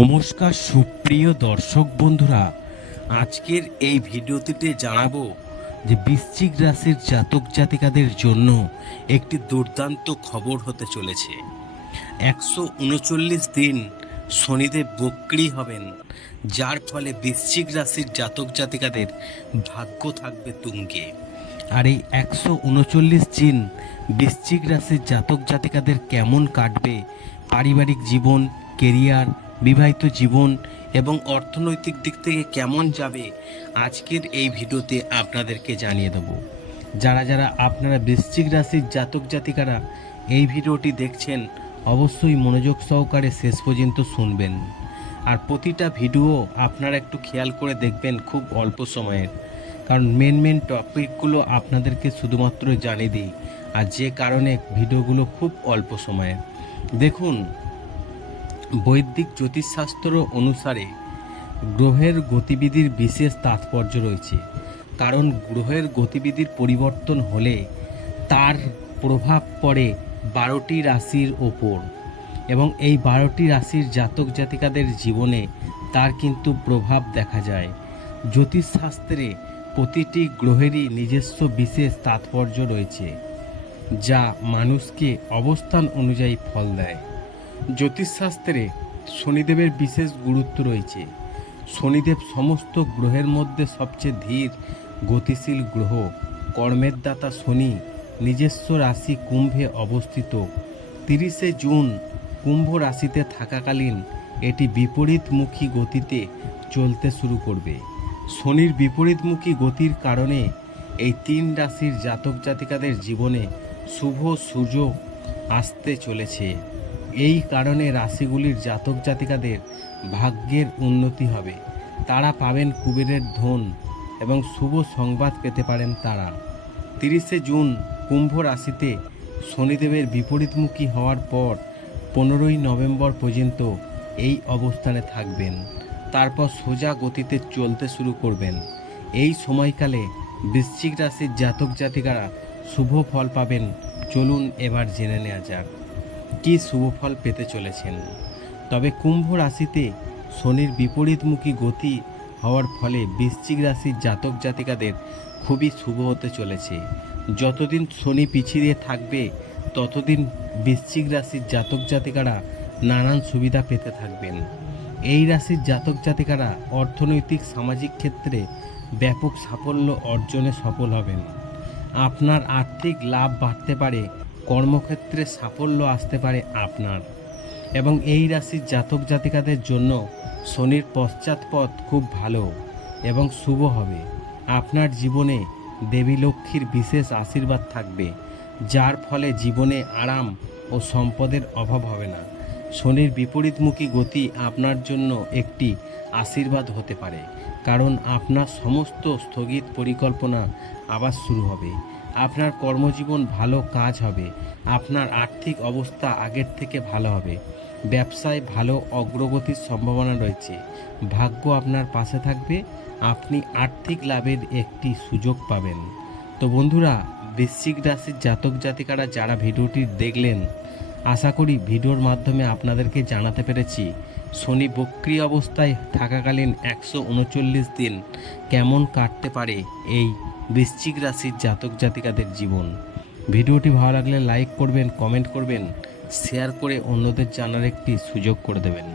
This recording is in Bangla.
নমস্কার সুপ্রিয় দর্শক বন্ধুরা, আজকের এই ভিডিওটিতে জানাব যে বৃশ্চিক রাশির জাতক জাতিকাদের জন্য একটি দুর্দান্ত খবর হতে চলেছে। একশো উনচল্লিশ দিন শনিদেব বক্রি হবেন, যার ফলে বৃশ্চিক রাশির জাতক জাতিকাদের ভাগ্য থাকবে তুঙ্গে। আর এই একশো উনচল্লিশ দিন বৃশ্চিক রাশির জাতক জাতিকাদের কেমন কাটবে, পারিবারিক জীবন কেরিয়ার বিবাহিত জীবন এবং অর্থনৈতিক দিক থেকে কেমন যাবে, আজকের এই ভিডিওতে আপনাদেরকে জানিয়ে দেব। যারা যারা আপনারা বৃশ্চিক রাশির জাতক জাতিকারা এই ভিডিওটি দেখছেন, অবশ্যই মনোযোগ সহকারে শেষ পর্যন্ত শুনবেন। আর প্রতিটা ভিডিও আপনারা একটু খেয়াল করে দেখবেন খুব অল্প সময়ের। কারণ মেন মেন টপিকগুলো আপনাদেরকে শুধুমাত্র জানিয়ে দিই, আর যে কারণে ভিডিওগুলো খুব অল্প সময়ের। দেখুন বৈদিক জ্যোতিষশাস্ত্র অনুসারে গ্রহের গতিবিধির বিশেষ তাৎপর্য রয়েছে। কারণ গ্রহের গতিবিধির পরিবর্তন হলে তার প্রভাব পড়ে বারোটি রাশির ওপর এবং এই বারোটি রাশির জাতক জাতিকাদের জীবনে তার কিন্তু প্রভাব দেখা যায়। জ্যোতিষশাস্ত্রে প্রতিটি গ্রহেরই নিজস্ব বিশেষ তাৎপর্য রয়েছে, যা মানুষকে অবস্থান অনুযায়ী ফল দেয়। জ্যোতিষশাস্ত্রে শনিদেবের বিশেষ গুরুত্ব রয়েছে। শনিদেব সমস্ত গ্রহের মধ্যে সবচেয়ে ধীর, গতিশীল গ্রহ। কর্মের দাতা শনি, নিজস্ব রাশি কুম্ভে অবস্থিত। তিরিশে জুন, কুম্ভ রাশিতে থাকাকালীন এটি বিপরীতমুখী গতিতে চলতে শুরু করবে। শনির বিপরীতমুখী গতির কারণে এই তিন রাশির জাতক জাতিকাদের জীবনে শুভ সুযোগ আসতে চলেছে। এই কারণে রাশিগুলির জাতক জাতিকাদের ভাগ্যের উন্নতি হবে। তারা পাবেন কুবেরের ধন এবং শুভ সংবাদ পেতে পারেন তারা। তিরিশে জুন কুম্ভ রাশিতে শনিদেবের বিপরীতমুখী হওয়ার পর পনেরোই নভেম্বর পর্যন্ত এই অবস্থানে থাকবেন। তারপর সোজা গতিতে চলতে শুরু করবেন। এই সময়কালে বৃশ্চিক রাশির জাতক জাতিকারা শুভ ফল পাবেন। চলুন এবার জেনে নেওয়া যাক। কি শুভ ফল পেতে চলেছেন? তবে কুম্ভ রাশিতে শনির বিপরীতমুখী গতি হওয়ার ফলে বৃশ্চিক রাশির জাতক জাতিকাদের খুবই শুভ হতে চলেছে। যতদিন শনি পিছিয়ে থাকবে, ততদিন বৃশ্চিক রাশির জাতক জাতিকারা নানান সুবিধা পেতে থাকবেন। এই রাশির জাতক জাতিকারা অর্থনৈতিক, সামাজিক ক্ষেত্রে ব্যাপক সাফল্য অর্জনে সফল হবেন। আপনার আর্থিক লাভ বাড়তে পারে কর্মক্ষেত্রে সাফল্য আসতে পারে আপনার। এবং এই রাশির জাতক জাতিকাদের জন্য শনির পশ্চাৎপদ খুব ভালো এবং শুভ হবে। আপনার জীবনে দেবী লক্ষ্মীর বিশেষ আশীর্বাদ থাকবে, যার ফলে জীবনে আরাম ও সম্পদের অভাব হবে না। শনির বিপরীতমুখী গতি আপনার জন্য একটি আশীর্বাদ হতে পারে, কারণ আপনার সমস্ত স্থগিত পরিকল্পনা আবার শুরু হবে। আপনার কর্মজীবন ভালো কাজ হবে। আপনার আর্থিক অবস্থা আগের থেকে ভালো হবে। ব্যবসায় ভালো অগ্রগতির সম্ভাবনা রয়েছে। ভাগ্য আপনার পাশে থাকবে। আপনি আর্থিক লাভের একটি সুযোগ পাবেন। তো বন্ধুরা, বৃশ্চিক রাশির জাতক জাতিকারা যারা ভিডিওটি দেখলেন, আশা করি ভিডিওর মাধ্যমে আপনাদেরকে জানাতে পেরেছি, শনি বক্রি অবস্থায় থাকাকালীন একশো উনচল্লিশ দিন কেমন কাটতে পারে এই বৃশ্চিক রাশির জাতক জাতিকাদের জীবন। ভিডিওটি ভালো লাগলে লাইক করবেন, কমেন্ট করবেন, শেয়ার করে অন্যদের জানার একটি সুযোগ করে দেবেন।